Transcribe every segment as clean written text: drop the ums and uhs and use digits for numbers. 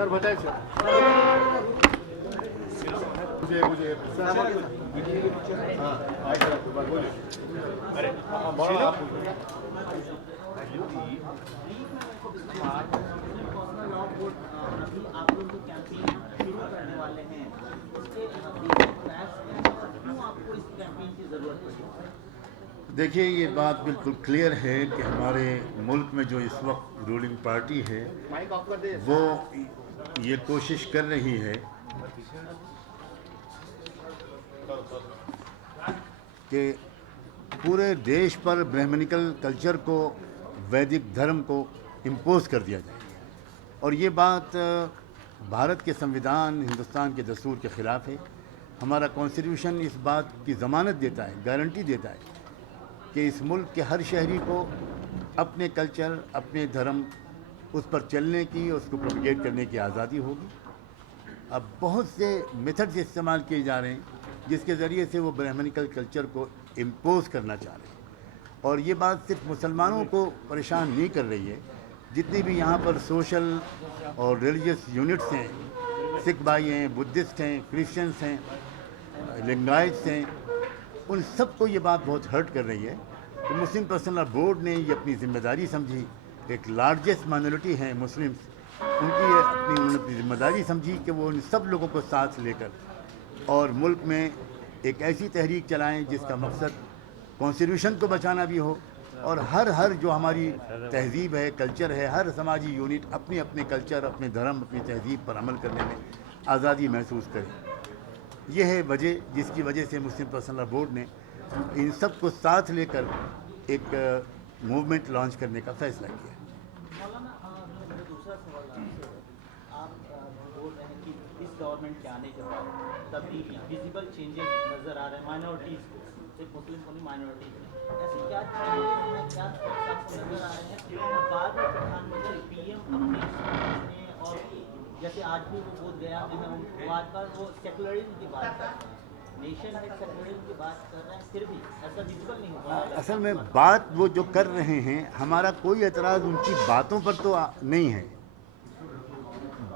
Sir बताइए sir मुझे हाँ बोलिए अरे बोलो आप आप लोग कैंपेन शुरू करने वाले हैं, उसके क्यों आपको इस कैंपेन की जरूरत पड़ी? देखिए, ये बात बिल्कुल क्लियर है कि हमारे मुल्क में जो इस वक्त रूलिंग पार्टी है वो ये कोशिश कर रही है कि पूरे देश पर ब्राह्मणिकल कल्चर को, वैदिक धर्म को इम्पोज कर दिया जाए। और ये बात भारत के संविधान, हिंदुस्तान के दस्तूर के ख़िलाफ़ है। हमारा कॉन्स्टिट्यूशन इस बात की ज़मानत देता है, गारंटी देता है कि इस मुल्क के हर शहरी को अपने कल्चर, अपने धर्म, उस पर चलने की, उसको प्रोपिगेट करने की आज़ादी होगी। अब बहुत से मेथड्स इस्तेमाल किए जा रहे हैं जिसके ज़रिए से वो ब्राह्मणिकल कल्चर को इम्पोज करना चाह रहे हैं। और ये बात सिर्फ मुसलमानों को परेशान नहीं कर रही है, जितनी भी यहाँ पर सोशल और रिलीजियस यूनिट्स हैं, सिख भाई हैं, बुद्धिस्ट हैं, क्रिश्चियंस हैं, लिंगायत्स हैं, उन सबको ये बात बहुत हर्ट कर रही है। तो मुस्लिम पर्सनल बोर्ड ने ये अपनी ज़िम्मेदारी समझी, एक लार्जेस्ट माइनॉरिटी है मुस्लिम्स, उन्होंने अपनी ज़िम्मेदारी समझी कि वो उन सब लोगों को साथ लेकर और मुल्क में एक ऐसी तहरीक चलाएं जिसका मकसद कॉन्स्टिट्यूशन को बचाना भी हो और हर जो हमारी तहज़ीब है, कल्चर है, हर समाजी यूनिट अपने अपने कल्चर, अपने धर्म, अपनी तहज़ीब पर अमल करने में आज़ादी महसूस करे। यह है वजह जिसकी वजह से मुस्लिम पर्सनल बोर्ड ने इन सब को साथ लेकर एक मूवमेंट लॉन्च करने का फ़ैसला किया। मौलाना, मेरा दूसरा सवाल आपसे है। आप बोल रहे हैं कि इस गवर्नमेंट के आने के बाद तब्दीलियाँ, विजिबल चेंजेस नज़र आ रहे हैं माइनॉरिटीज़ को, सिर्फ मुस्लिम को नहीं, माइनॉरिटीज़ में ऐसी क्या चेंजेस हैं, क्या आपको नज़र आ रहे हैं? और बाद में प्रधानमंत्री PM अपने और जैसे आज भी वो बोध गया में हम बार वो सेकुलरिज्म की बात कर रहे हैं, नेशन है सेकुलरिज्म की बात कर रहे हैं, फिर भी ऐसा विजिबल नहीं हो रहा है। असल में बात वो जो कर रहे हैं, हमारा कोई एतराज़ उनकी बातों पर तो नहीं है।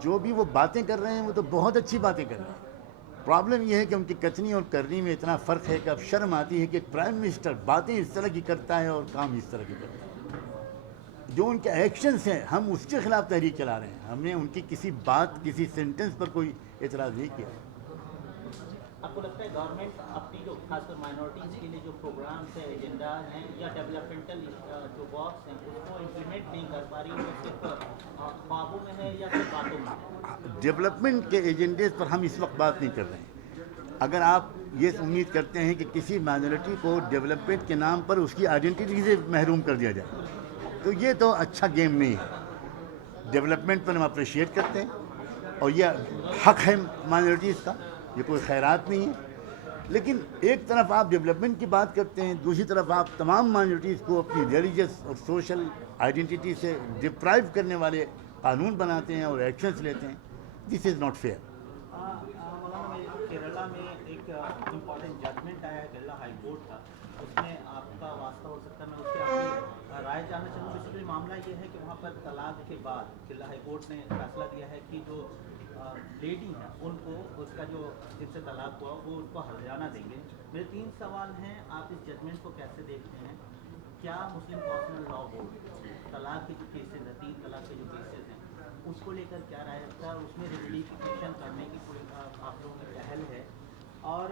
जो भी वो बातें कर रहे हैं वो तो बहुत अच्छी बातें कर रहे हैं। प्रॉब्लम ये है कि उनकी कथनी और करनी में इतना फ़र्क है कि अब शर्म आती है कि एक प्राइम मिनिस्टर बातें इस तरह की करता है और काम इस तरह की करता है। जो उनके एक्शंस हैं, हम उसके ख़िलाफ़ तहरीक चला रहे हैं। हमने उनकी किसी बात, किसी सेंटेंस पर कोई एतराज़ नहीं किया। आपको लगता है गवर्नमेंट अपनी जो खासकर माइनॉरिटीज़ के लिए जो प्रोग्राम्स है, एजेंडा हैं या डेवलपमेंटल जो वर्क्स हैं उसको इम्प्लीमेंट नहीं कर पा रही, वो सिर्फ ख्वाबों में है या सिर्फ बातों में? डेवलपमेंट के एजेंडे पर हम इस वक्त बात नहीं कर रहे हैं। अगर आप ये उम्मीद करते हैं कि किसी माइनॉरिटी को डेवलपमेंट के नाम पर उसकी आइडेंटिटी से महरूम कर दिया जाए, तो ये तो अच्छा गेम नहीं है। डेवलपमेंट पर हम अप्रिशिएट करते हैं और यह हक है माइनॉरिटीज़ का, ये कोई खैरात नहीं है। लेकिन एक तरफ आप डेवलपमेंट की बात करते हैं, दूसरी तरफ आप तमाम माइनॉरिटीज़ को अपनी रिलीजियस और सोशल आइडेंटिटी से डिप्राइव करने वाले कानून बनाते हैं और एक्शंस लेते हैं। This is not fair. Kerala में एक इम्पॉर्टेंट जजमेंट आया है केरला हाई कोर्ट का, उसमें आपका वास्ता हो सकता है, मैं उससे आपकी राय जानना चाहूँगा। बेसिकली मामला ये है कि वहाँ पर तलाक के बाद केरला हाई कोर्ट ने फैसला दिया है कि जो लेडी हैं उनको उसका जो जिनसे तलाक हुआ वो उनको हर्जाना देंगे। मेरे 3 सवाल हैं, आप इस जजमेंट को कैसे देखते हैं? क्या मुस्लिम पर्सनल लॉ बोर्ड तलाक के जो केसेज हैं, 3 तलाक के जो केसेज हैं, उसको लेकर क्या राय रखता है? उसमें रिप्लिकेशन करने की कोई आप लोगों में पहल है? और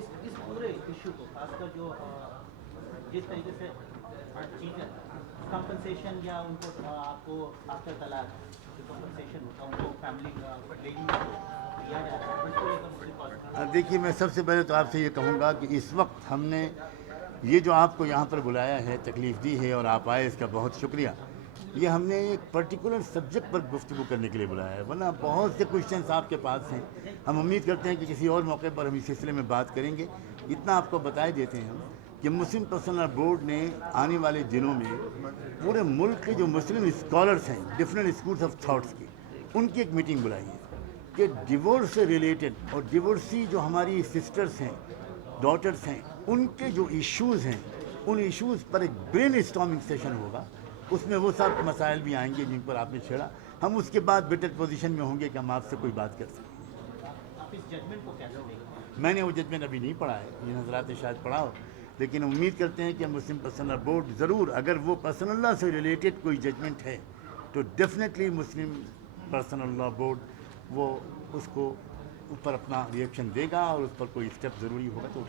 इस पूरे इशू को खासकर जो जिस तरीके से चीज़ है कंपनसेशन या उनको आपको आफ्टर तलाक जो कंपनसेशन होता है उनको फैमिली लेडी को दिया जा रहा है, उसको लेकर मुस्लिम पर्सनल। देखिए, मैं सबसे पहले तो आपसे ये कहूँगा कि इस वक्त हमने ये जो आपको यहाँ पर बुलाया है, तकलीफ़ दी है और आप आए, इसका बहुत शुक्रिया। ये हमने एक पर्टिकुलर सब्जेक्ट पर गुफ्तगू करने के लिए बुलाया है, वरना बहुत से क्वेश्चंस आपके पास हैं। हम उम्मीद करते हैं कि किसी और मौके पर हम इस सिलसिले में बात करेंगे। इतना आपको बताए देते हैं हम कि मुस्लिम पर्सनल बोर्ड ने आने वाले दिनों में पूरे मुल्क के जो मुस्लिम स्कॉलर्स हैं, डिफरेंट स्कूल्स ऑफ थाट्स की, उनकी एक मीटिंग बुलाई है कि डिवोर्स से रिलेटेड और डिवोर्सी जो हमारी सिस्टर्स हैं, डॉटर्स हैं, उनके जो इश्यूज़ हैं, उन इश्यूज़ पर एक ब्रेन स्टॉर्मिंग सेशन होगा। उसमें वो सब मसाइल भी आएंगे जिन पर आपने छेड़ा। ہم اس کے بعد بیٹر پوزیشن میں ہوں گے کہ ہم آپ سے کوئی بات کر سکیں. آپ اس ججمنٹ کو کیسے دیکھتے ہیں؟ میں نے وہ ججمنٹ ابھی نہیں پڑھا ہے, یہ نظرات شاید پڑھا ہو, لیکن امید کرتے ہیں کہ مسلم پرسنل لا بورڈ ضرور, اگر وہ پرسنل لا سے ریلیٹڈ کوئی ججمنٹ ہے تو ڈیفینیٹلی مسلم پرسنل لا بورڈ وہ اس کو اوپر اپنا ریئیکشن دے گا اور اس پر کوئی اسٹیپ ضروری ہوگا تو